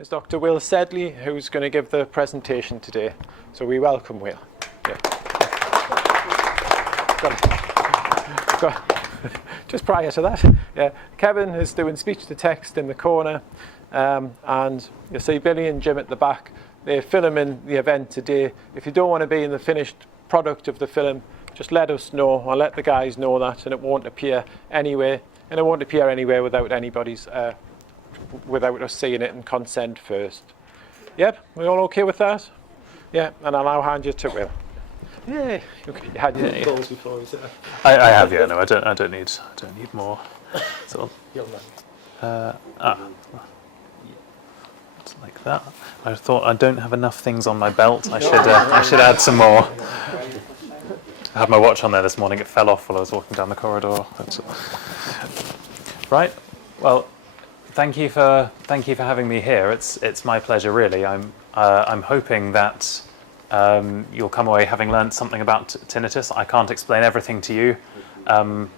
is Dr. Will Sedley, who's going to give the presentation today. So we welcome Will. Yeah. Just prior to that, yeah, Kevin is doing speech to text in the corner, and you'll see Billy and Jim at the back. They're filming the event today. If you don't want to be in the finished product of the film, just let us know, or let the guys know that, and it won't appear anywhere. And it won't appear anywhere without anybody's, without us seeing it and consent first. Yep, we all okay with that? Yeah, and I'll now hand you to Will. Yeah, okay. You had your calls before, is it? I have, yeah. No, I don't need more. So, like that. I thought I don't have enough things on my belt. I should add some more. I had my watch on there this morning. It fell off while I was walking down the corridor. Right. Well, thank you for having me here. It's my pleasure, really. I'm hoping that you'll come away having learned something about tinnitus. I can't explain everything to you. I'll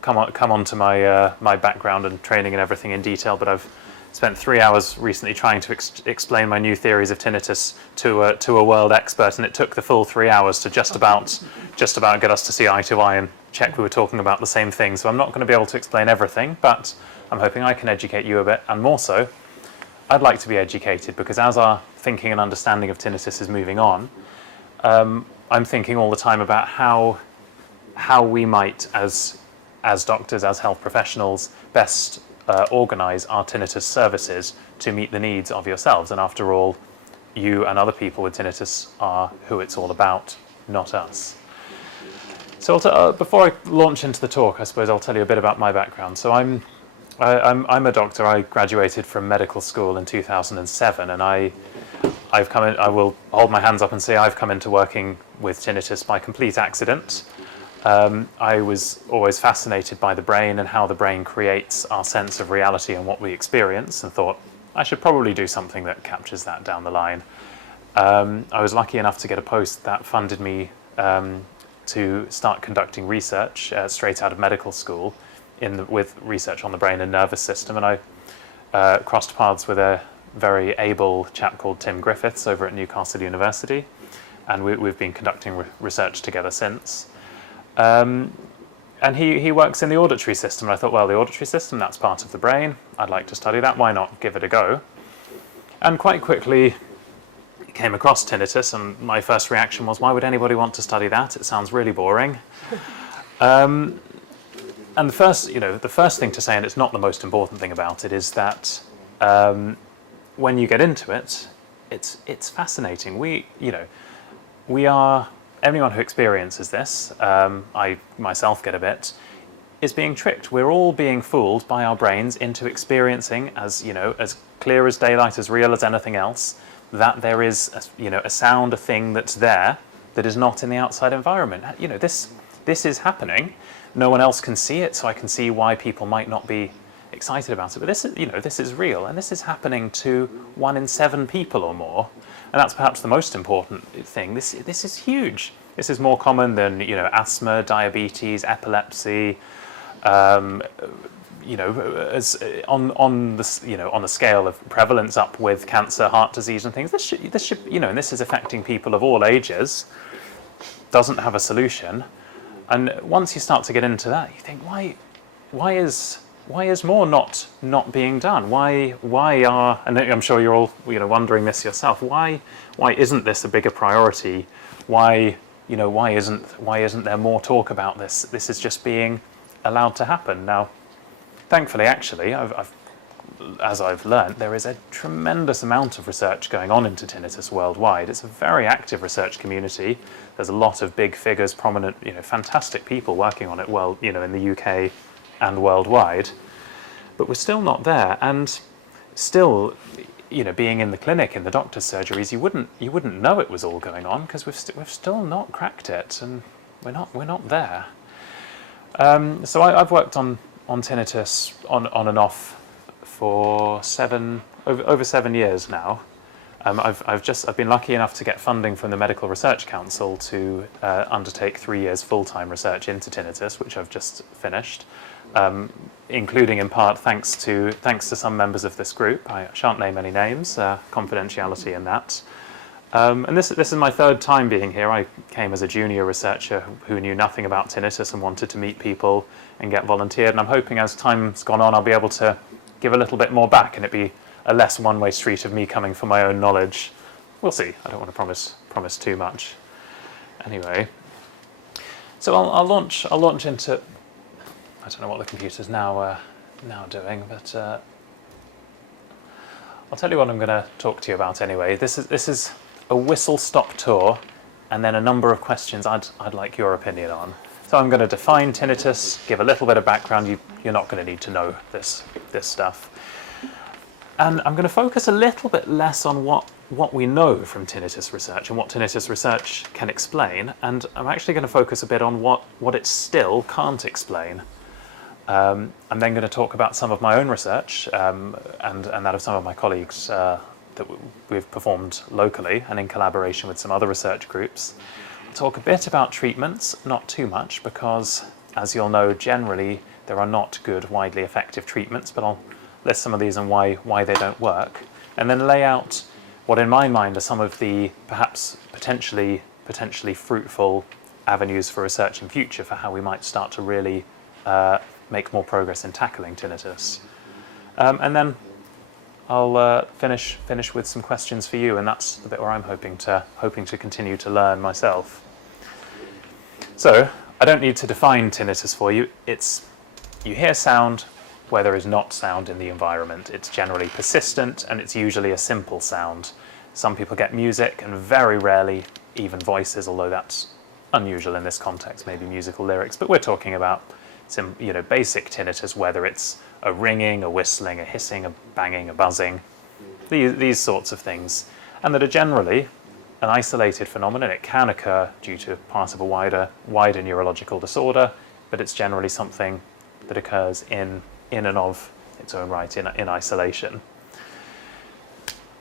come on to my background and training and everything in detail, but I've spent 3 hours recently trying to explain my new theories of tinnitus to a world expert, and it took the full 3 hours to just about get us to see eye to eye and check we were talking about the same thing. So I'm not going to be able to explain everything, but I'm hoping I can educate you a bit, and more so, I'd like to be educated, because as our thinking and understanding of tinnitus is moving on, I'm thinking all the time about how we might, as doctors, as health professionals, best organise our tinnitus services to meet the needs of yourselves. And after all, you and other people with tinnitus are who it's all about, not us. So before I launch into the talk, I suppose I'll tell you a bit about my background. So I'm a doctor. I graduated from medical school in 2007, and I've come in. I will hold my hands up and say I've come into working with tinnitus by complete accident. I was always fascinated by the brain and how the brain creates our sense of reality and what we experience, and thought I should probably do something that captures that down the line. I was lucky enough to get a post that funded me to start conducting research straight out of medical school with research on the brain and nervous system, and I crossed paths with a very able chap called Tim Griffiths over at Newcastle University, and we've been conducting research together since. And he works in the auditory system, and I thought, well, the auditory system, that's part of the brain. I'd like to study that. Why not give it a go? And quite quickly came across tinnitus, and my first reaction was, why would anybody want to study that? It sounds really boring. And the first thing to say, and it's not the most important thing about it, is that when you get into it, it's fascinating. Anyone who experiences this, I myself get a bit, is being tricked. We're all being fooled by our brains into experiencing, as clear as daylight, as real as anything else, that there is a sound, a thing that's there that is not in the outside environment. This is happening. No one else can see it, so I can see why people might not be excited about it. But this is real, and this is happening to 1 in 7 people or more. And that's perhaps the most important thing. This is huge. This is more common than asthma, diabetes, epilepsy. As on the scale of prevalence up with cancer, heart disease, and things. This should and this is affecting people of all ages. Doesn't have a solution. And once you start to get into that, you think, why is more not being done? Why are, and I'm sure you're all wondering this yourself. Why isn't this a bigger priority? Why isn't there more talk about this? This is just being allowed to happen. Now, thankfully, actually, as I've learned, there is a tremendous amount of research going on into tinnitus worldwide. It's a very active research community. There's a lot of big figures, prominent, fantastic people working on it, in the UK and worldwide. But we're still not there, and still, being in the clinic, in the doctor's surgeries, you wouldn't know it was all going on, because we've still not cracked it, and we're not there. So I've worked on tinnitus on and off for over 7 years now. I've been lucky enough to get funding from the Medical Research Council to undertake 3 years full-time research into tinnitus, which I've just finished, including in part thanks to some members of this group. I shan't name any names, confidentiality in that. And this is my third time being here. I came as a junior researcher who knew nothing about tinnitus and wanted to meet people and get volunteered. And I'm hoping as time's gone on, I'll be able to give a little bit more back and it be a less one-way street of me coming for my own knowledge. We'll see. I don't want to promise too much. Anyway, so I'll launch into. I don't know what the computer's now doing, but I'll tell you what I'm going to talk to you about anyway. This is a whistle-stop tour, and then a number of questions I'd like your opinion on. So I'm going to define tinnitus, give a little bit of background. You're not going to need to know this stuff. And I'm going to focus a little bit less on what we know from tinnitus research and what tinnitus research can explain, and I'm actually going to focus a bit on what it still can't explain. I'm then going to talk about some of my own research and that of some of my colleagues that we've performed locally and in collaboration with some other research groups. I'll talk a bit about treatments, not too much, because as you'll know, generally there are not good, widely effective treatments, but I'll list some of these and why they don't work, and then lay out what in my mind are some of the perhaps potentially fruitful avenues for research in future for how we might start to really make more progress in tackling tinnitus. And then I'll finish with some questions for you, and that's the bit where I'm hoping to continue to learn myself. So I don't need to define tinnitus for you. You hear sound where there is not sound in the environment. It's generally persistent and it's usually a simple sound. Some people get music and very rarely even voices, although that's unusual in this context, maybe musical lyrics, but we're talking about some, basic tinnitus, whether it's a ringing, a whistling, a hissing, a banging, a buzzing, these sorts of things, and that are generally an isolated phenomenon. It can occur due to part of a wider neurological disorder, but it's generally something that occurs in and of its own right, in isolation.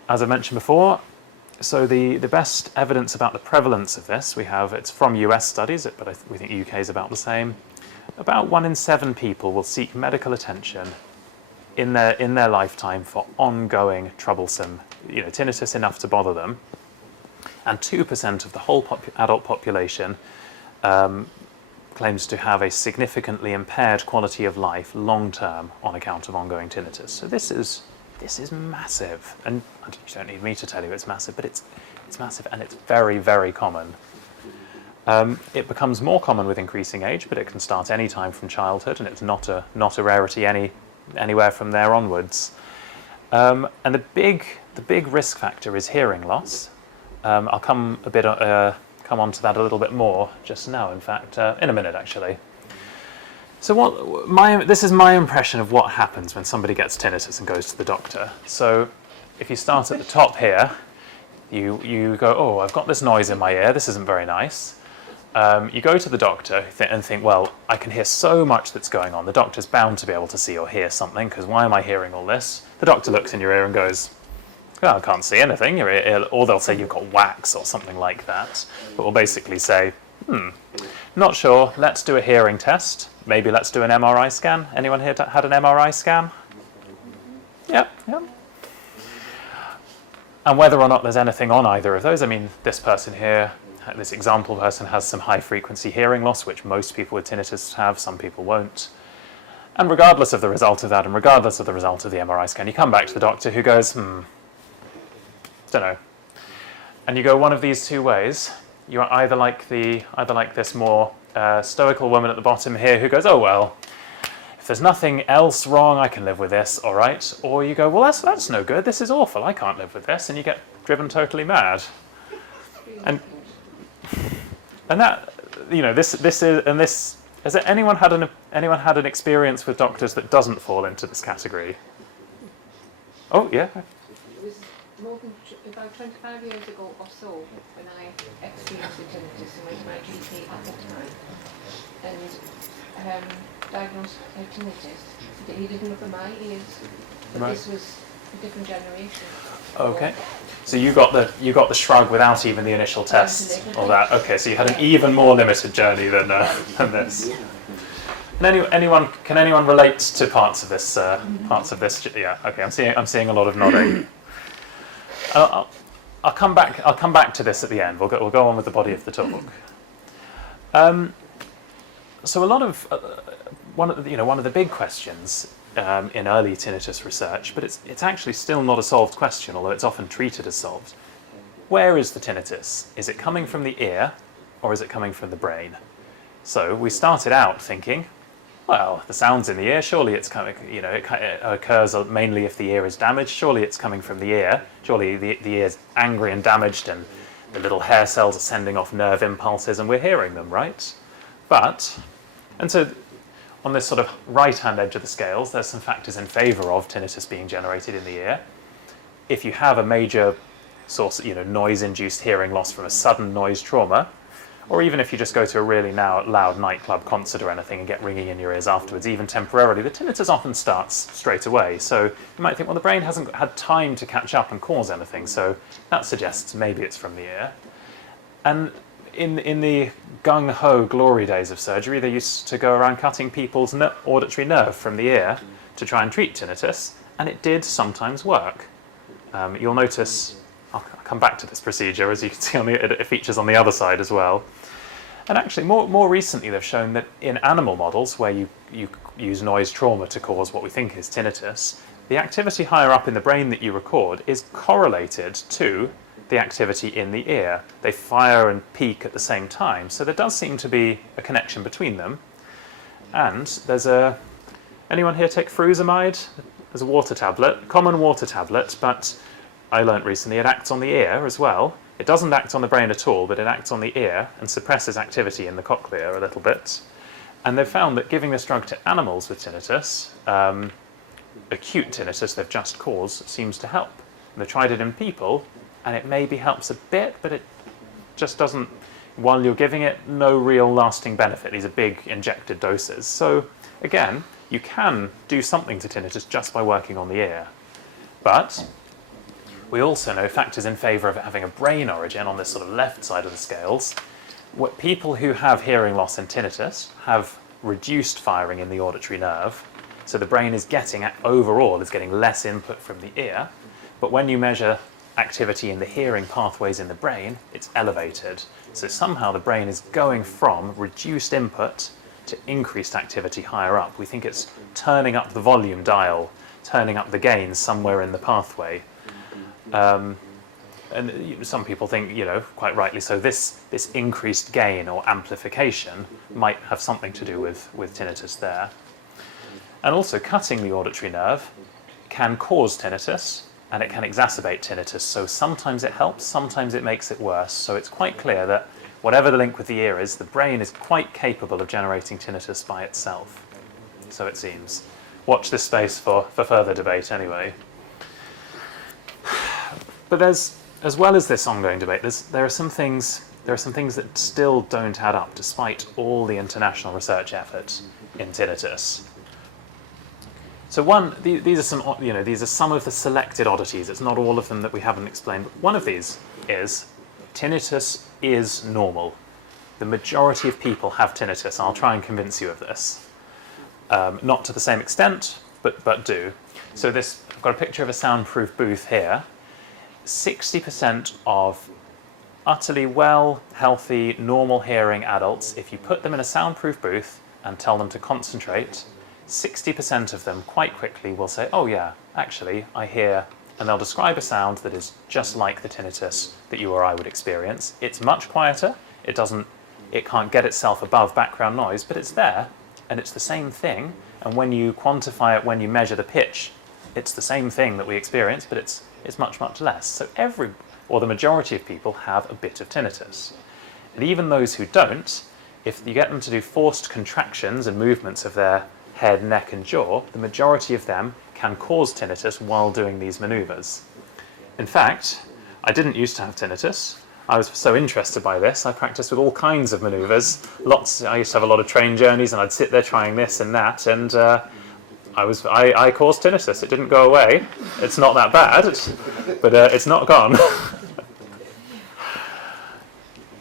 As I mentioned before, so the best evidence about the prevalence of this it's from US studies, but we think UK is about the same. About 1 in 7 people will seek medical attention in their lifetime for ongoing troublesome, tinnitus enough to bother them, and 2% of the whole adult population claims to have a significantly impaired quality of life long term on account of ongoing tinnitus. So this is massive, and you don't need me to tell you it's massive, but it's massive and it's very, very common. It becomes more common with increasing age, but it can start any time from childhood, and it's not a rarity anywhere from there onwards. And the big risk factor is hearing loss. I'll come on to that a little bit more just now, in fact, in a minute actually. So this is my impression of what happens when somebody gets tinnitus and goes to the doctor. So if you start at the top here, you go, oh, I've got this noise in my ear, this isn't very nice. You go to the doctor and think, well, I can hear so much that's going on. The doctor's bound to be able to see or hear something, because why am I hearing all this? The doctor looks in your ear and goes, well, I can't see anything. Or they'll say you've got wax or something like that. But we'll basically say, not sure, let's do a hearing test. Maybe let's do an MRI scan. Anyone here had an MRI scan? Yep. And whether or not there's anything on either of those, I mean, this person here, this example person has some high frequency hearing loss, which most people with tinnitus have, some people won't. And regardless of the result of that, and regardless of the result of the MRI scan, you come back to the doctor who goes, don't know. And you go one of these two ways. You're either like this more stoical woman at the bottom here who goes, oh well, if there's nothing else wrong, I can live with this, all right. Or you go, well, that's no good. This is awful. I can't live with this, and you get driven totally mad. And that, has anyone had an experience with doctors that doesn't fall into this category? Oh yeah. It was more than about 25 years ago or so when I experienced tinnitus and went to my GP at the time and diagnosed tinnitus. He didn't look at my ears, but right. This was a different generation. Okay. So you got the shrug without even the initial test or that. Okay, so you had an even more limited journey than this. And can anyone relate to parts of this? Yeah. Okay. I'm seeing a lot of nodding. I'll come back to this at the end. We'll go on with the body of the talk. So a lot of one of the big questions in early tinnitus research, but it's actually still not a solved question, although it's often treated as solved. Where is the tinnitus? Is it coming from the ear, or is it coming from the brain? So we started out thinking, well, the sound's in the ear. Surely it's coming. It occurs mainly if the ear is damaged. Surely it's coming from the ear. Surely the ear's angry and damaged, and the little hair cells are sending off nerve impulses, and we're hearing them, right? And so on this sort of right-hand edge of the scales, there's some factors in favour of tinnitus being generated in the ear. If you have a major source, noise-induced hearing loss from a sudden noise trauma, or even if you just go to a really loud nightclub concert or anything and get ringing in your ears afterwards, even temporarily, the tinnitus often starts straight away. So you might think, well, the brain hasn't had time to catch up and cause anything, so that suggests maybe it's from the ear. And in the gung-ho glory days of surgery, they used to go around cutting people's auditory nerve from the ear to try and treat tinnitus, and it did sometimes work. You'll notice, I'll come back to this procedure, as you can see it features on the other side as well. And actually, more recently, they've shown that in animal models, where you use noise trauma to cause what we think is tinnitus, the activity higher up in the brain that you record is correlated to the activity in the ear. They fire and peak at the same time, so there does seem to be a connection between them. And there's anyone here take furosemide? There's a water tablet, common water tablet, but I learnt recently it acts on the ear as well. It doesn't act on the brain at all, but it acts on the ear and suppresses activity in the cochlea a little bit. And they've found that giving this drug to animals with tinnitus, acute tinnitus they've just caused, seems to help. And they've tried it in people, and it maybe helps a bit, but it just doesn't, while you're giving it, no real lasting benefit. These are big injected doses. So again, you can do something to tinnitus just by working on the ear. But we also know factors in favour of having a brain origin on this sort of left side of the scales. What people who have hearing loss and tinnitus have reduced firing in the auditory nerve, so the brain is getting less input from the ear, but when you measure activity in the hearing pathways in the brain, it's elevated. So somehow the brain is going from reduced input to increased activity higher up. We think it's turning up the volume dial, turning up the gain somewhere in the pathway. And some people think, quite rightly so, this increased gain or amplification might have something to do with tinnitus there. And also cutting the auditory nerve can cause tinnitus, and it can exacerbate tinnitus. So sometimes it helps, sometimes it makes it worse. So it's quite clear that whatever the link with the ear is, the brain is quite capable of generating tinnitus by itself. So it seems. Watch this space for further debate anyway. But as well as this ongoing debate, there are some things that still don't add up, despite all the international research effort in tinnitus. So these are some of the selected oddities. It's not all of them that we haven't explained. But one of these is tinnitus is normal. The majority of people have tinnitus. I'll try and convince you of this. Not to the same extent, but do. So I've got a picture of a soundproof booth here. 60% of utterly well, healthy, normal hearing adults, if you put them in a soundproof booth and tell them to concentrate, 60% of them quite quickly will say, oh yeah, actually I hear, and they'll describe a sound that is just like the tinnitus that you or I would experience. It's much quieter, it can't get itself above background noise, but it's there, and it's the same thing, and when you quantify it, when you measure the pitch, it's the same thing that we experience, but it's much, much less. So the majority of people have a bit of tinnitus. And even those who don't, if you get them to do forced contractions and movements of their head, neck and jaw, the majority of them can cause tinnitus while doing these manoeuvres. In fact, I didn't used to have tinnitus. I was so interested by this, I practiced with all kinds of manoeuvres. I used to have a lot of train journeys and I'd sit there trying this and that, and I caused tinnitus. It didn't go away. It's not that bad, but it's not gone.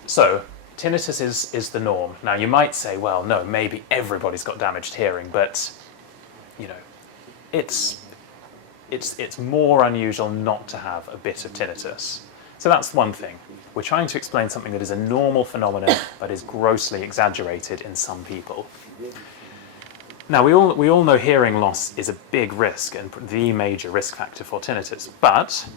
So, tinnitus is the norm. Now, you might say, well, no, maybe everybody's got damaged hearing, but, you know, it's more unusual not to have a bit of tinnitus. So that's one thing. We're trying to explain something that is a normal phenomenon, but is grossly exaggerated in some people. Now, we all know hearing loss is a big risk and the major risk factor for tinnitus, but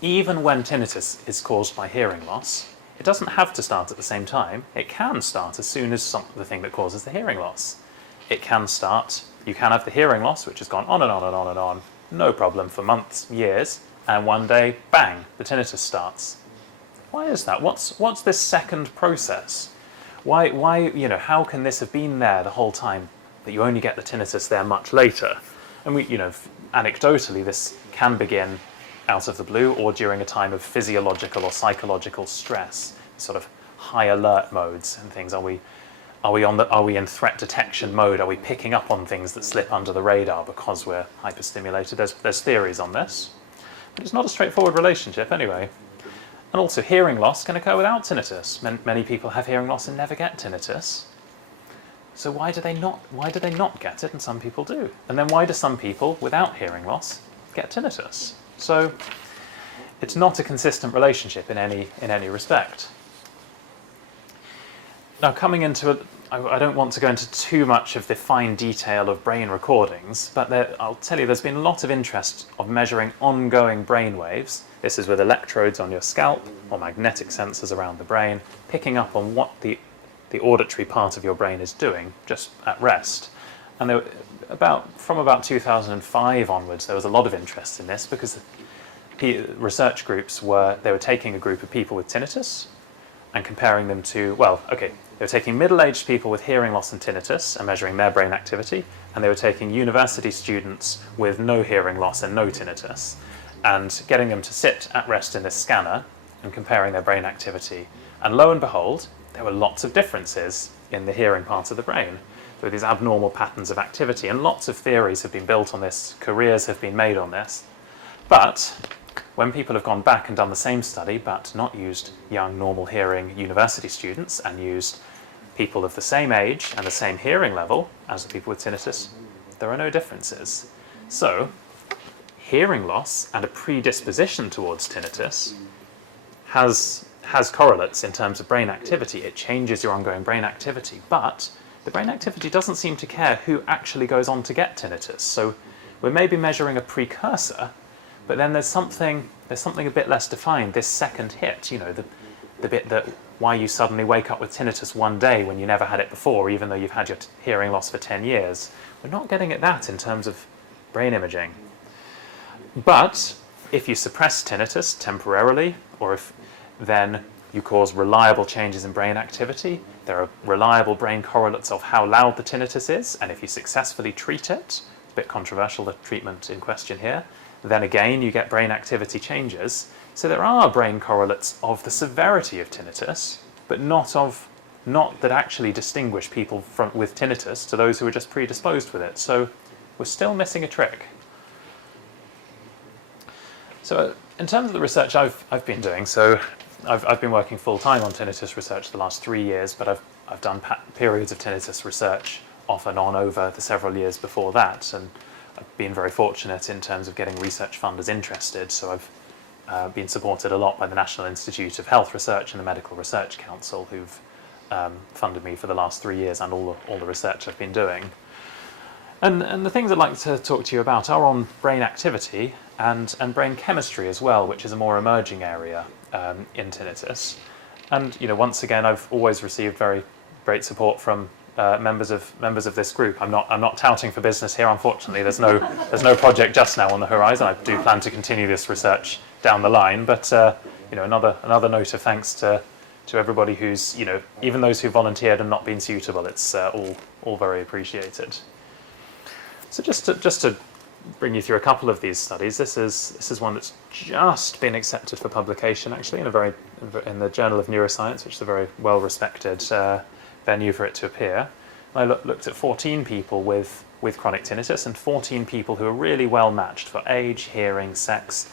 even when tinnitus is caused by hearing loss, it doesn't have to start at the same time. It can start as soon as the thing that causes the hearing loss. It can start, you can have the hearing loss, which has gone on and on and on and on, no problem for months, years, and one day, bang, the tinnitus starts. Why is that? What's this second process? Why, you know, how can this have been there the whole time, that you only get the tinnitus there much later? And we, you know, anecdotally, this can begin out of the blue or during a time of physiological or psychological stress, sort of high alert modes and things. Are we in threat detection mode? Are we picking up on things that slip under the radar because we're hyperstimulated? There's theories on this, but it's not a straightforward relationship anyway. And also, hearing loss can occur without tinnitus. Many people have hearing loss and never get tinnitus. So why do they not get it and some people do? And then why do some people without hearing loss get tinnitus? So it's not a consistent relationship in any respect. Now, coming into I don't want to go into too much of the fine detail of brain recordings, but I'll tell you there's been a lot of interest of measuring ongoing brain waves. This is with electrodes on your scalp or magnetic sensors around the brain, picking up on what the auditory part of your brain is doing just at rest. And from about 2005 onwards, there was a lot of interest in this because research groups were taking a group of people with tinnitus and comparing them to, they were taking middle-aged people with hearing loss and tinnitus and measuring their brain activity, and they were taking university students with no hearing loss and no tinnitus, and getting them to sit at rest in this scanner and comparing their brain activity. And lo and behold, there were lots of differences in the hearing part of the brain. There were these abnormal patterns of activity, and lots of theories have been built on this, careers have been made on this. But when people have gone back and done the same study, but not used young, normal hearing university students and used people of the same age and the same hearing level as the people with tinnitus, there are no differences. So, hearing loss and a predisposition towards tinnitus has correlates in terms of brain activity. It changes your ongoing brain activity, but the brain activity doesn't seem to care who actually goes on to get tinnitus. So we're maybe measuring a precursor, but then there's something a bit less defined, this second hit, you know, the bit that why you suddenly wake up with tinnitus one day when you never had it before, even though you've had your hearing loss for 10 years. We're not getting at that in terms of brain imaging. But if you suppress tinnitus temporarily, or if then you cause reliable changes in brain activity, there are reliable brain correlates of how loud the tinnitus is, and if you successfully treat it, a bit controversial the treatment in question here, then again you get brain activity changes. So there are brain correlates of the severity of tinnitus, but not that actually distinguish people with tinnitus to those who are just predisposed with it. So we're still missing a trick. So in terms of the research I've been doing, so I've been working full-time on tinnitus research the last 3 years, but I've done periods of tinnitus research off and on over the several years before that, and I've been very fortunate in terms of getting research funders interested. So I've been supported a lot by the National Institute of Health Research and the Medical Research Council, who've funded me for the last 3 years and all the research I've been doing. And the things I'd like to talk to you about are on brain activity and brain chemistry as well, which is a more emerging area in tinnitus. And you know, once again, I've always received very great support from members of this group. I'm not touting for business here, unfortunately. There's no project just now on the horizon. I do plan to continue this research down the line, but you know, another note of thanks to everybody who's, you know, even those who volunteered and not been suitable. It's all very appreciated. So just to bring you through a couple of these studies, this is one that's just been accepted for publication, actually, in the Journal of Neuroscience, which is a very well-respected venue for it to appear. I looked at 14 people with chronic tinnitus and 14 people who are really well matched for age, hearing, sex,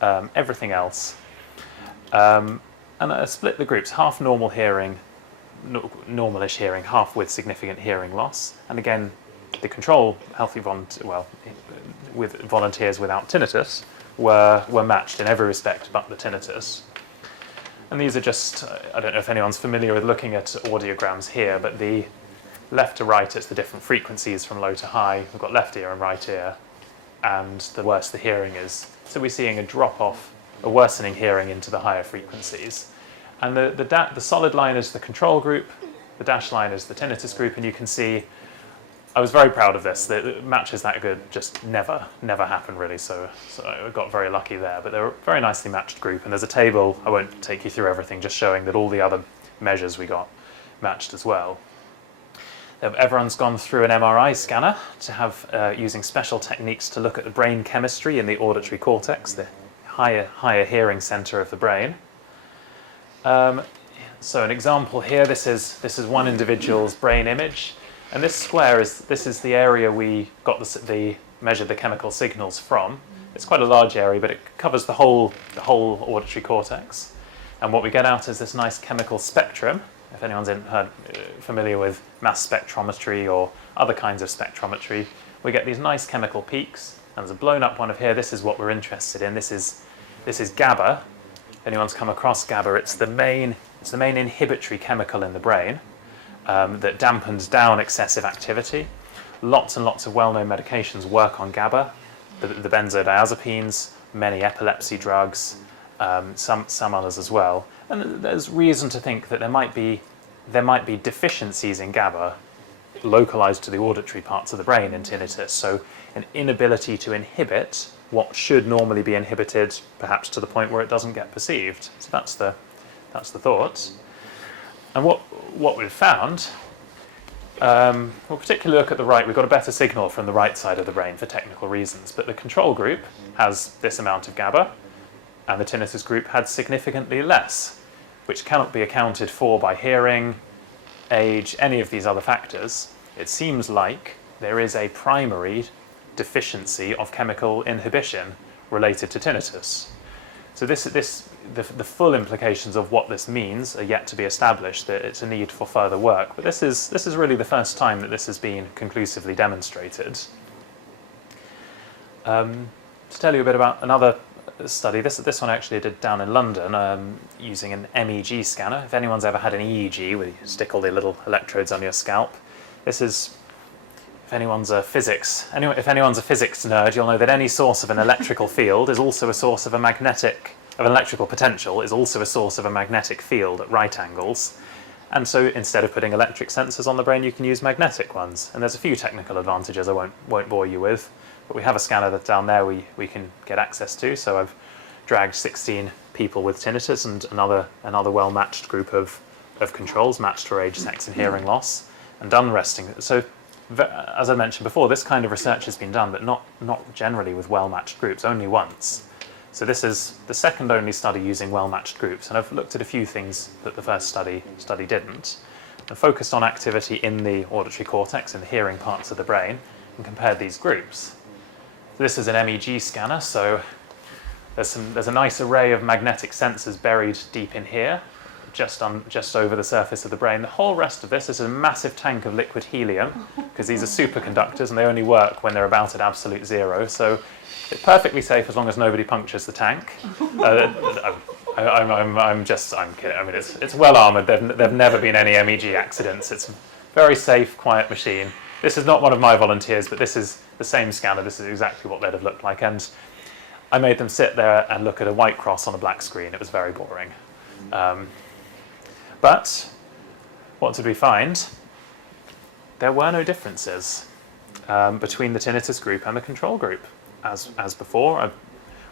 everything else. And I split the groups, half normal hearing, normalish hearing, half with significant hearing loss. And again, the control with volunteers without tinnitus were matched in every respect but the tinnitus. And these are just, I don't know if anyone's familiar with looking at audiograms here, but the left to right, it's the different frequencies from low to high. We've got left ear and right ear, and the worse the hearing is. So we're seeing a drop-off, a worsening hearing into the higher frequencies. And the solid line is the control group, the dashed line is the tinnitus group, and you can see, I was very proud of this. The matches that good just never happen really, so I got very lucky there. But they're a very nicely matched group, and there's a table, I won't take you through everything, just showing that all the other measures we got matched as well. Everyone's gone through an MRI scanner to have using special techniques to look at the brain chemistry in the auditory cortex, the higher hearing center of the brain. So an example here, this is one individual's brain image, and this square is the area we got measured the chemical signals from. It's quite a large area, but it covers the whole auditory cortex. And what we get out is this nice chemical spectrum. If anyone's familiar with mass spectrometry or other kinds of spectrometry, we get these nice chemical peaks. And there's a blown up one of here. This is what we're interested in. This is GABA. If anyone's come across GABA, it's the main inhibitory chemical in the brain that dampens down excessive activity. Lots and lots of well-known medications work on GABA. The benzodiazepines, many epilepsy drugs, some others as well. And there's reason to think that there might be deficiencies in GABA localized to the auditory parts of the brain in tinnitus. So an inability to inhibit what should normally be inhibited, perhaps to the point where it doesn't get perceived. So that's the thought. And what we've found, we'll particularly look at the right. We've got a better signal from the right side of the brain for technical reasons. But the control group has this amount of GABA, and the tinnitus group had significantly less, which cannot be accounted for by hearing, age, any of these other factors. It seems like there is a primary deficiency of chemical inhibition related to tinnitus. So the full implications of what this means are yet to be established. That it's a need for further work, but this is really the first time that this has been conclusively demonstrated. To tell you a bit about another study, this one actually I did down in London using an MEG scanner. If anyone's ever had an EEG where you stick all the little electrodes on your scalp, this is, if anyone's a physics nerd, you'll know that any source of an electrical field is also a source of an electrical potential is also a source of a magnetic field at right angles. And so instead of putting electric sensors on the brain, you can use magnetic ones. And there's a few technical advantages I won't bore you with. But we have a scanner that's down there we can get access to. So I've dragged 16 people with tinnitus and another well-matched group of controls matched for age, sex, and hearing loss, and done resting. So as I mentioned before, this kind of research has been done, but not generally with well-matched groups, only once. So this is the second only study using well-matched groups, and I've looked at a few things that the first study didn't, and focused on activity in the auditory cortex, in the hearing parts of the brain, and compared these groups. So this is an MEG scanner, so there's a nice array of magnetic sensors buried deep in here, just over the surface of the brain. The whole rest of this is a massive tank of liquid helium, because these are superconductors and they only work when they're about at absolute zero. So it's perfectly safe as long as nobody punctures the tank. I'm kidding. I mean, it's well armoured. There've never been any MEG accidents. It's a very safe, quiet machine. This is not one of my volunteers, but this is the same scanner. This is exactly what they'd have looked like. And I made them sit there and look at a white cross on a black screen. It was very boring. But what did we find? There were no differences between the tinnitus group and the control group. As before, I've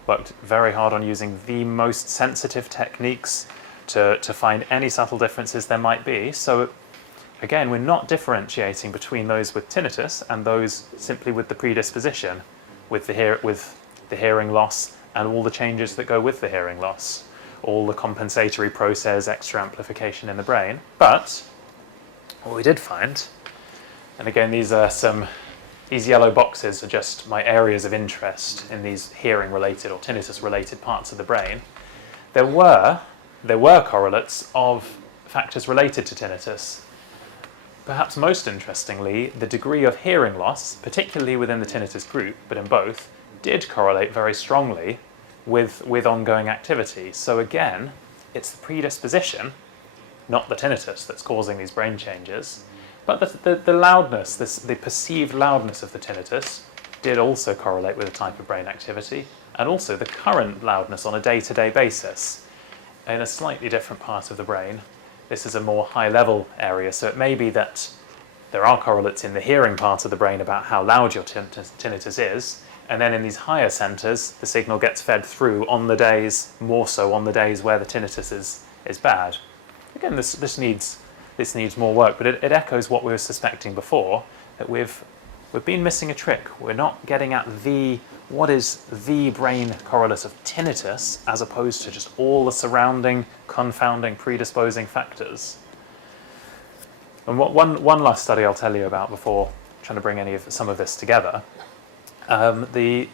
worked very hard on using the most sensitive techniques to find any subtle differences there might be. So again, we're not differentiating between those with tinnitus and those simply with the predisposition, with the hearing loss and all the changes that go with the hearing loss, all the compensatory process, extra amplification in the brain. But what we did find And again, these yellow boxes are just my areas of interest in these hearing-related or tinnitus-related parts of the brain. There were correlates of factors related to tinnitus. Perhaps most interestingly, the degree of hearing loss, particularly within the tinnitus group, but in both, did correlate very strongly with ongoing activity. So again, it's the predisposition, not the tinnitus, that's causing these brain changes. But the loudness, the perceived loudness of the tinnitus did also correlate with the type of brain activity, and also the current loudness on a day-to-day basis in a slightly different part of the brain. This is a more high-level area, so it may be that there are correlates in the hearing part of the brain about how loud your tinnitus is, and then in these higher centres, the signal gets fed through on the days, more so on the days where the tinnitus is bad. Again, this needs more work, but it echoes what we were suspecting before, that we've been missing a trick. We're not getting at what is the brain correlate of tinnitus, as opposed to just all the surrounding, confounding, predisposing factors. And one last study I'll tell you about before trying to bring some of this together. The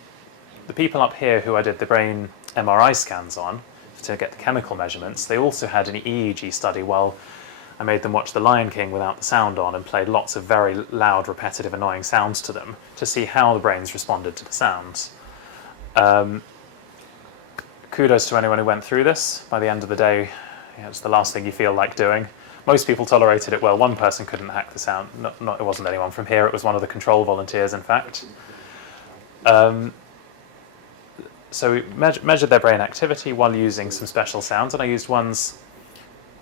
people up here who I did the brain MRI scans on to get the chemical measurements, they also had an EEG study while I made them watch The Lion King without the sound on and played lots of very loud, repetitive, annoying sounds to them to see how the brains responded to the sounds. Kudos to anyone who went through this. By the end of the day, it's the last thing you feel like doing. Most people tolerated it well. One person couldn't hack the sound. It wasn't anyone from here. It was one of the control volunteers, in fact. So we measured their brain activity while using some special sounds, and I used ones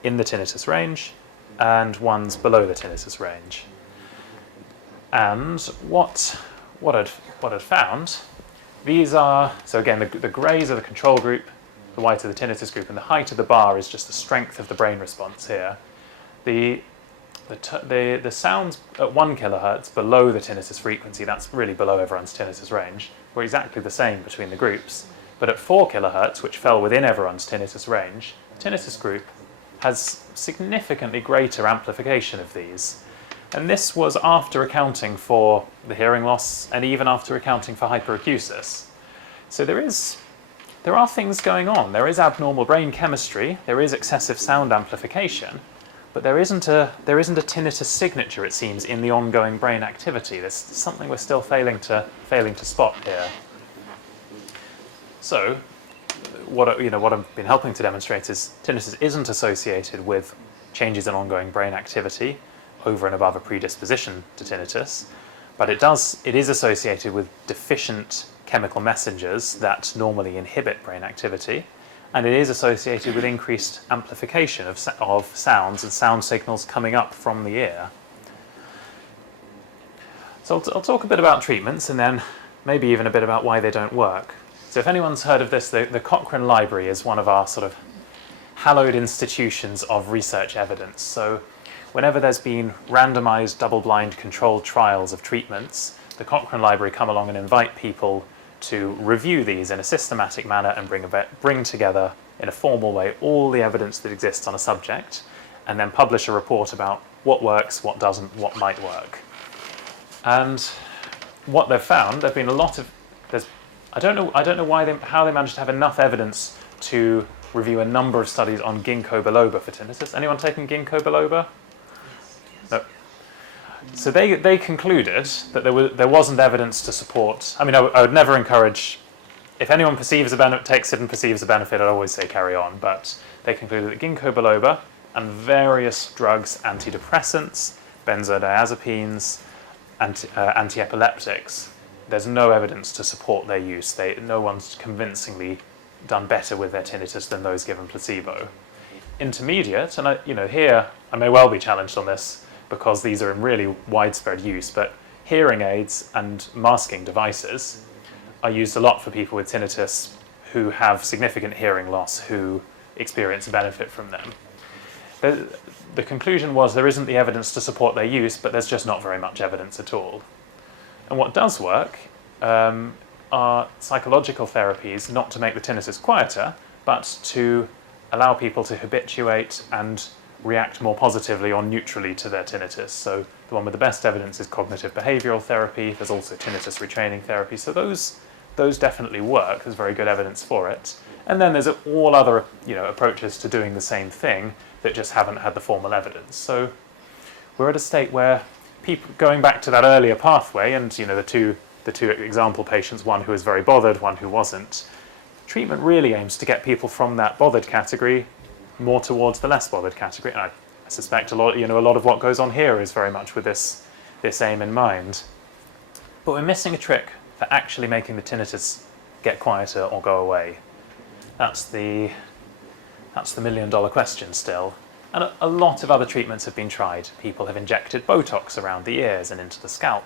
in the tinnitus range and ones below the tinnitus range. And what I'd found, these are, so again, the greys are the control group, the white are the tinnitus group, and the height of the bar is just the strength of the brain response here. The sounds at 1 kilohertz below the tinnitus frequency, that's really below everyone's tinnitus range, were exactly the same between the groups. But at 4 kilohertz, which fell within everyone's tinnitus range, the tinnitus group has significantly greater amplification of these. And this was after accounting for the hearing loss and even after accounting for hyperacusis. So there are things going on. There is abnormal brain chemistry, there is excessive sound amplification, but there isn't a tinnitus signature, it seems, in the ongoing brain activity. There's something we're still failing to spot here. So, what I've been helping to demonstrate is tinnitus isn't associated with changes in ongoing brain activity over and above a predisposition to tinnitus, but it is associated with deficient chemical messengers that normally inhibit brain activity, and it is associated with increased amplification of sounds and sound signals coming up from the ear. So I'll talk a bit about treatments and then maybe even a bit about why they don't work. So if anyone's heard of this, the Cochrane Library is one of our sort of hallowed institutions of research evidence. So whenever there's been randomized, double-blind, controlled trials of treatments, the Cochrane Library come along and invite people to review these in a systematic manner and bring together in a formal way all the evidence that exists on a subject, and then publish a report about what works, what doesn't, what might work. And what they've found, there've been a lot of, I don't know how they managed to have enough evidence to review a number of studies on ginkgo biloba for tinnitus. Anyone taken ginkgo biloba? No. So they concluded that there wasn't evidence to support. I mean, I would never encourage, if anyone takes it and perceives a benefit, I'd always say carry on. But they concluded that ginkgo biloba and various drugs, antidepressants, benzodiazepines, anti-epileptics, there's no evidence to support their use. No one's convincingly done better with their tinnitus than those given placebo. Intermediate, and here I may well be challenged on this because these are in really widespread use, but hearing aids and masking devices are used a lot for people with tinnitus who have significant hearing loss, who experience a benefit from them. The conclusion was there isn't the evidence to support their use, but there's just not very much evidence at all. And what does work are psychological therapies, not to make the tinnitus quieter, but to allow people to habituate and react more positively or neutrally to their tinnitus. So the one with the best evidence is cognitive behavioural therapy. There's also tinnitus retraining therapy. So those definitely work. There's very good evidence for it. And then there's all other approaches to doing the same thing that just haven't had the formal evidence. So we're at a state where people, going back to that earlier pathway, and the two example patients, one who was very bothered, one who wasn't, treatment really aims to get people from that bothered category more towards the less bothered category. And I suspect a lot of what goes on here is very much with this aim in mind. But we're missing a trick for actually making the tinnitus get quieter or go away. That's the million-dollar question still. And a lot of other treatments have been tried. People have injected Botox around the ears and into the scalp.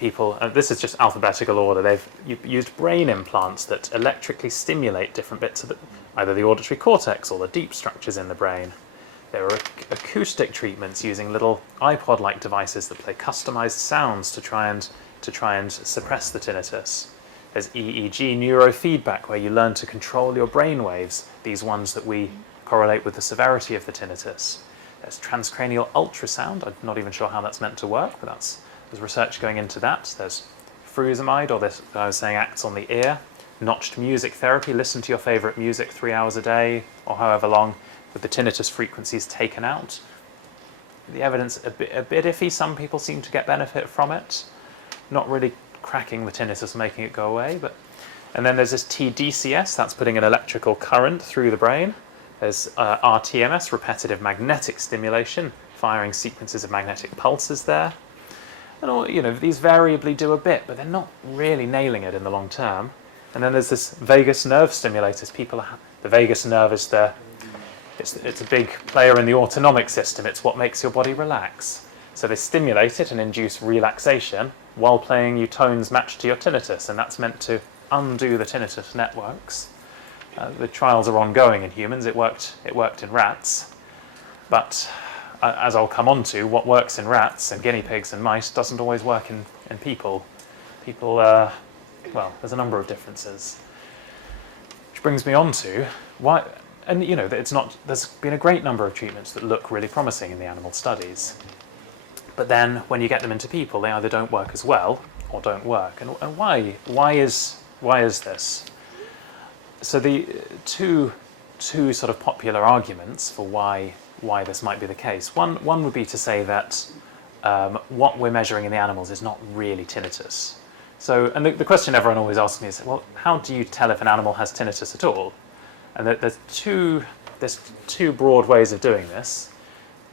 This is just alphabetical order, they've used brain implants that electrically stimulate different bits of either the auditory cortex or the deep structures in the brain. There are acoustic treatments using little iPod-like devices that play customized sounds to try and suppress the tinnitus. There's EEG neurofeedback, where you learn to control your brain waves, these ones that we correlate with the severity of the tinnitus. There's transcranial ultrasound. I'm not even sure how that's meant to work, but there's research going into that. There's frusemide, or this I was saying acts on the ear. Notched music therapy, listen to your favourite music 3 hours a day, or however long, with the tinnitus frequencies taken out. The evidence a bit iffy. Some people seem to get benefit from it. Not really cracking the tinnitus, making it go away. And then there's this TDCS, that's putting an electrical current through the brain. There's RTMS, repetitive magnetic stimulation, firing sequences of magnetic pulses there. And these variably do a bit, but they're not really nailing it in the long term. And then there's this vagus nerve stimulators. The vagus nerve is it's a big player in the autonomic system. It's what makes your body relax. So they stimulate it and induce relaxation while playing you tones matched to your tinnitus, and that's meant to undo the tinnitus networks. The trials are ongoing in humans. It worked in rats, but as I'll come on to, what works in rats and guinea pigs and mice doesn't always work in people. There's a number of differences. Which brings me on to why, and there's been a great number of treatments that look really promising in the animal studies. But then when you get them into people, they either don't work as well or don't work. And why? Why is this? So the two sort of popular arguments for why this might be the case. One would be to say that what we're measuring in the animals is not really tinnitus. So, and the question everyone always asks me is, well, how do you tell if an animal has tinnitus at all? And there's two broad ways of doing this.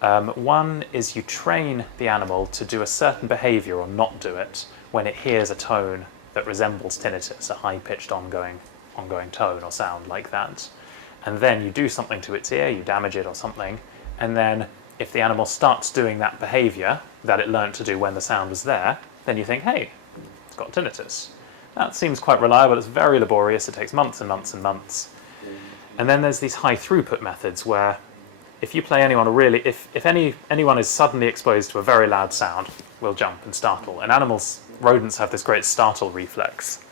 One is you train the animal to do a certain behavior or not do it when it hears a tone that resembles tinnitus, a high-pitched ongoing tone or sound like that. And then you do something to its ear, you damage it or something, and then if the animal starts doing that behavior that it learned to do when the sound was there, then you think, hey, it's got tinnitus. That seems quite reliable. It's very laborious. It takes months and months and months. And then there's these high throughput methods where if you play anyone if anyone is suddenly exposed to a very loud sound, will jump and startle. And rodents have this great startle reflex.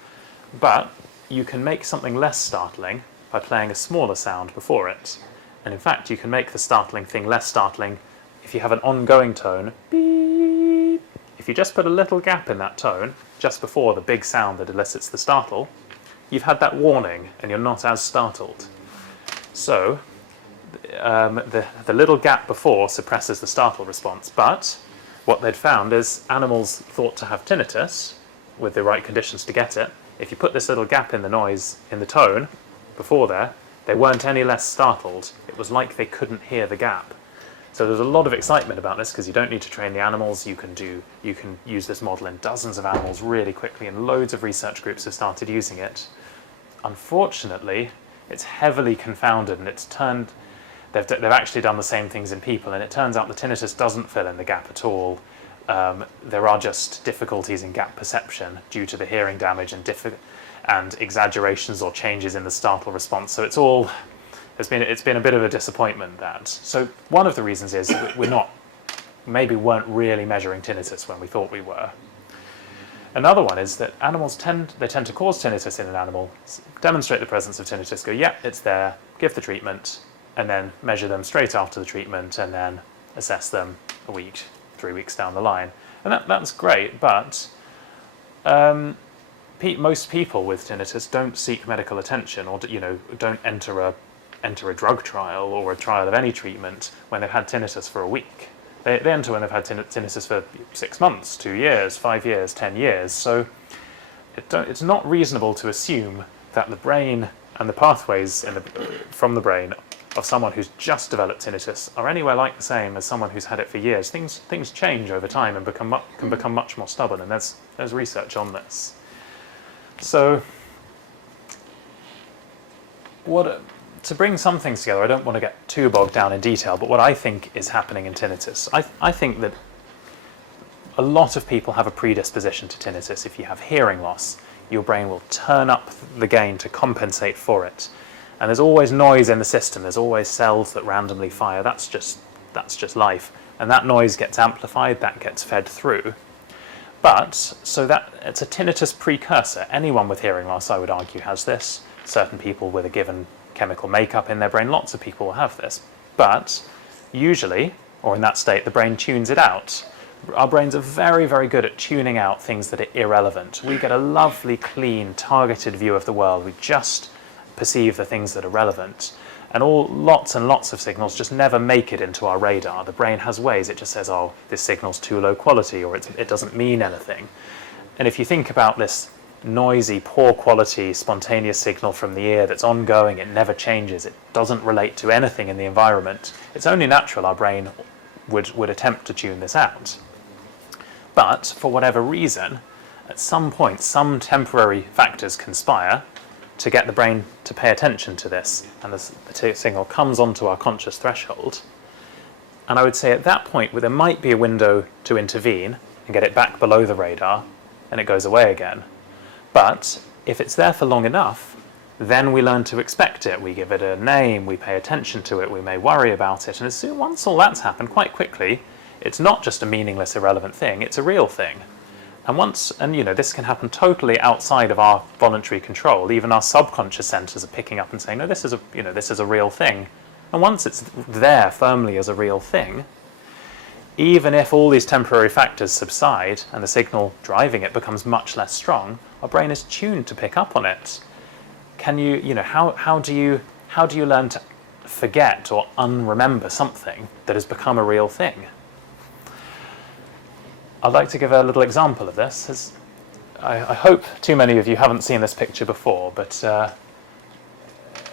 But you can make something less startling by playing a smaller sound before it. And in fact, you can make the startling thing less startling if you have an ongoing tone, beep. If you just put a little gap in that tone, just before the big sound that elicits the startle, you've had that warning and you're not as startled. So, the little gap before suppresses the startle response, but what they'd found is animals thought to have tinnitus, with the right conditions to get it. If you put this little gap in the noise, in the tone, before there, they weren't any less startled. It was like they couldn't hear the gap. So there's a lot of excitement about this because you don't need to train the animals. You can use this model in dozens of animals really quickly, and loads of research groups have started using it. Unfortunately, it's heavily confounded, and they've actually done the same things in people, and it turns out the tinnitus doesn't fill in the gap at all. There are just difficulties in gap perception due to the hearing damage and exaggerations or changes in the startle response. So it's been a bit of a disappointment that. So one of the reasons is weren't really measuring tinnitus when we thought we were. Another one is that animals tend to cause tinnitus in an animal, demonstrate the presence of tinnitus, go, yeah, it's there, give the treatment, and then measure them straight after the treatment, and then assess them a week, 3 weeks down the line. And that's great, but most people with tinnitus don't seek medical attention, or don't enter a drug trial or a trial of any treatment when they've had tinnitus for a week. They enter when they've had tinnitus for 6 months, 2 years, 5 years, 10 years. So it's not reasonable to assume that the brain and the pathways from the brain of someone who's just developed tinnitus are anywhere like the same as someone who's had it for years. Things change over time and can become much more stubborn, and there's research on this. So to bring some things together, I don't want to get too bogged down in detail, but what I think is happening in tinnitus, I think that a lot of people have a predisposition to tinnitus. If you have hearing loss, your brain will turn up the gain to compensate for it. And there's always noise in the system. There's always cells that randomly fire. That's just life. And that noise gets amplified, that gets fed through. But, so that it's a tinnitus precursor. Anyone with hearing loss, I would argue, has this. Certain people with a given chemical makeup in their brain, lots of people will have this. But usually, or in that state, the brain tunes it out. Our brains are very, very good at tuning out things that are irrelevant. We get a lovely, clean, targeted view of the world. We just perceive the things that are relevant. And lots and lots of signals just never make it into our radar. The brain has ways. It just says, oh, this signal's too low quality, or it doesn't mean anything. And if you think about this noisy, poor quality, spontaneous signal from the ear that's ongoing, it never changes, it doesn't relate to anything in the environment, it's only natural our brain would attempt to tune this out. But for whatever reason, at some point, some temporary factors conspire to get the brain to pay attention to this, and the signal comes onto our conscious threshold. And I would say at that point, there might be a window to intervene and get it back below the radar, and it goes away again. But if it's there for long enough, then we learn to expect it. We give it a name, we pay attention to it, we may worry about it, and once all that's happened, quite quickly, it's not just a meaningless, irrelevant thing, it's a real thing. And this can happen totally outside of our voluntary control. Even our subconscious centers are picking up and saying, no, this is a real thing. And once it's there firmly as a real thing, even if all these temporary factors subside and the signal driving it becomes much less strong, our brain is tuned to pick up on it. How do you learn to forget or unremember something that has become a real thing? I'd like to give a little example of this. I hope too many of you haven't seen this picture before, but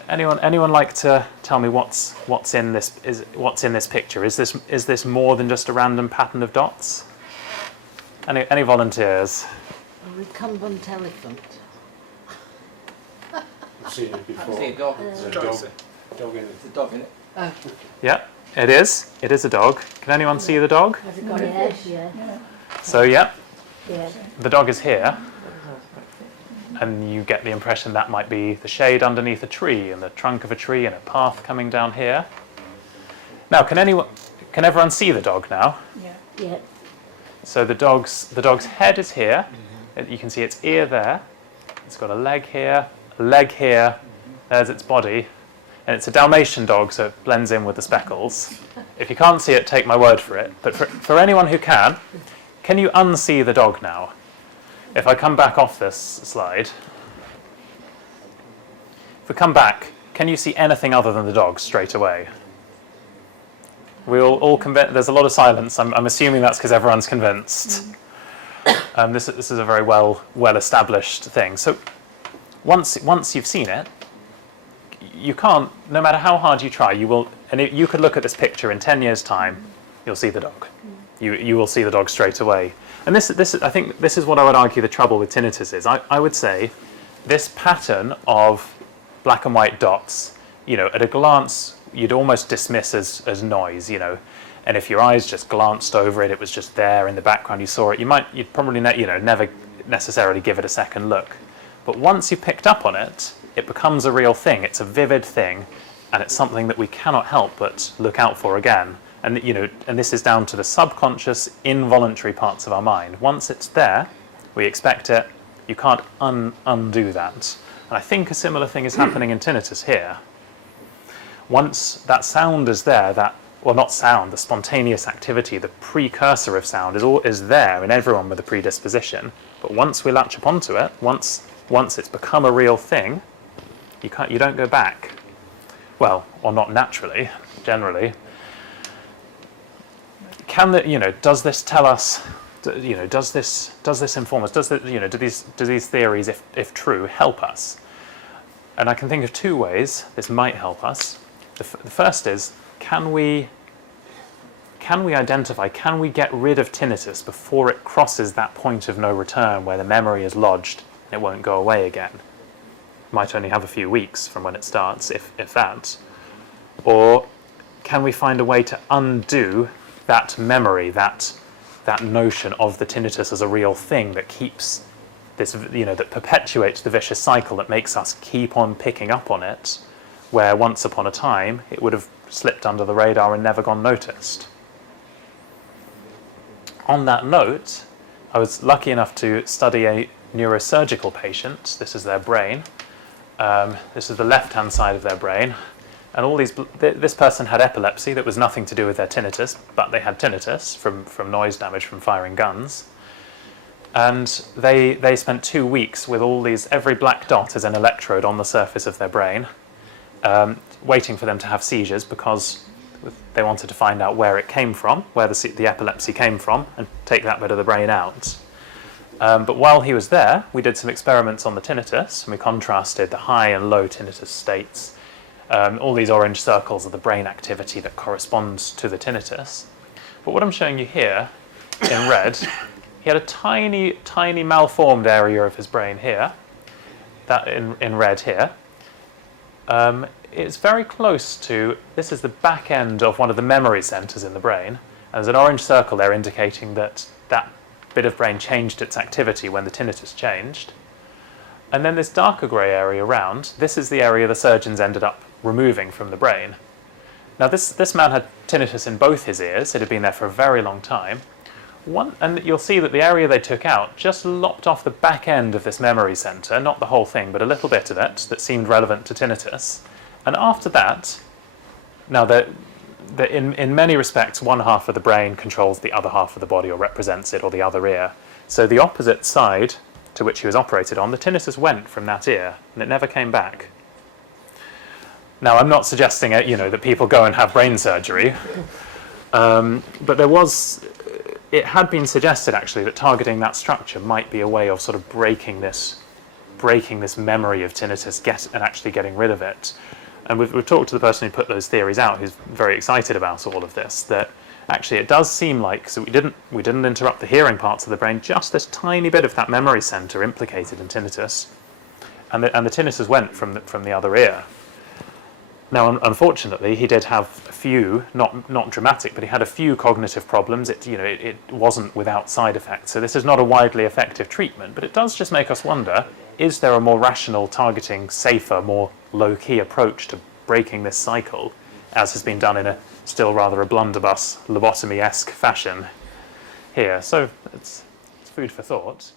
anyone like to tell me what's in this picture? Is this more than just a random pattern of dots? Any volunteers? A recumbent elephant. I've seen it before. I see a dog. There's a dog in it. It's a dog, isn't it? Yeah, it is. It is a dog. Can anyone see the dog? Has it got a head? Yeah. So yeah, Yeah. the dog is here, and you get the impression that might be the shade underneath a tree and the trunk of a tree and a path coming down here. Now, can everyone see the dog now? Yeah. So the dog's head is here. You can see its ear there. It's got a leg here, there's its body. And it's a Dalmatian dog, so it blends in with the speckles. If you can't see it, take my word for it. But for anyone who can you unsee the dog now? If I come back off this slide, if we come back, can you see anything other than the dog straight away? We all convinced. There's a lot of silence. I'm assuming that's because everyone's convinced. This is a very well established thing. So once you've seen it, you can't. No matter how hard you try, you will. And you could look at this picture in 10 years' time. You'll see the dog. You will see the dog straight away. And I think this is what I would argue the trouble with tinnitus is. I would say this pattern of black and white dots, at a glance, you'd almost dismiss as noise, And if your eyes just glanced over it, it was just there in the background, you saw it, you'd probably never necessarily give it a second look. But once you've picked up on it, it becomes a real thing. It's a vivid thing, and it's something that we cannot help but look out for again. And and this is down to the subconscious, involuntary parts of our mind. Once it's there, we expect it. You can't undo that. And I think a similar thing is happening in tinnitus here. once that sound is there, well, not sound, the spontaneous activity, the precursor of sound is there in everyone with a predisposition. But once we latch upon to it, once it's become a real thing, you don't go back. Well, or not naturally, generally. Does this tell us? Does this inform us? Do these theories, if true, help us? And I can think of two ways this might help us. The first is, can we identify, can we get rid of tinnitus before it crosses that point of no return where the memory is lodged and it won't go away again? Might only have a few weeks from when it starts, if that. Or can we find a way to undo that memory, that notion of the tinnitus as a real thing that keeps this, that perpetuates the vicious cycle that makes us keep on picking up on it, where once upon a time it would have slipped under the radar and never gone noticed. On that note, I was lucky enough to study a neurosurgical patient. This is their brain. This is the left-hand side of their brain. And this person had epilepsy that was nothing to do with their tinnitus, but they had tinnitus from noise damage from firing guns. And they spent 2 weeks with every black dot is an electrode on the surface of their brain, waiting for them to have seizures because they wanted to find out where it came from, where the epilepsy came from, and take that bit of the brain out. But while he was there, we did some experiments on the tinnitus, and we contrasted the high and low tinnitus states. All these orange circles are the brain activity that corresponds to the tinnitus. But what I'm showing you here in red, he had a tiny, tiny malformed area of his brain here, that in red here. It's very close to, this is the back end of one of the memory centers in the brain. And there's an orange circle there indicating that bit of brain changed its activity when the tinnitus changed. And then this darker grey area around, this is the area the surgeons ended up removing from the brain. Now this man had tinnitus in both his ears. It had been there for a very long time. And you'll see that the area they took out just lopped off the back end of this memory centre, not the whole thing, but a little bit of it that seemed relevant to tinnitus. And after that, now in many respects, one half of the brain controls the other half of the body or represents it, or the other ear. So the opposite side to which he was operated on, the tinnitus went from that ear, and it never came back. Now, I'm not suggesting that people go and have brain surgery, but it had been suggested actually that targeting that structure might be a way of sort of breaking this memory of tinnitus and actually getting rid of it. And we've talked to the person who put those theories out, who's very excited about all of this, that actually it does seem like, so we didn't interrupt the hearing parts of the brain, just this tiny bit of that memory center implicated in tinnitus, and the tinnitus went from the other ear. Now, unfortunately, he did have a few, not dramatic, but he had a few cognitive problems. It wasn't without side effects. So this is not a widely effective treatment, but it does just make us wonder, is there a more rational, targeting, safer, more low-key approach to breaking this cycle, as has been done in a still rather a blunderbuss, lobotomy-esque fashion here? So it's food for thought.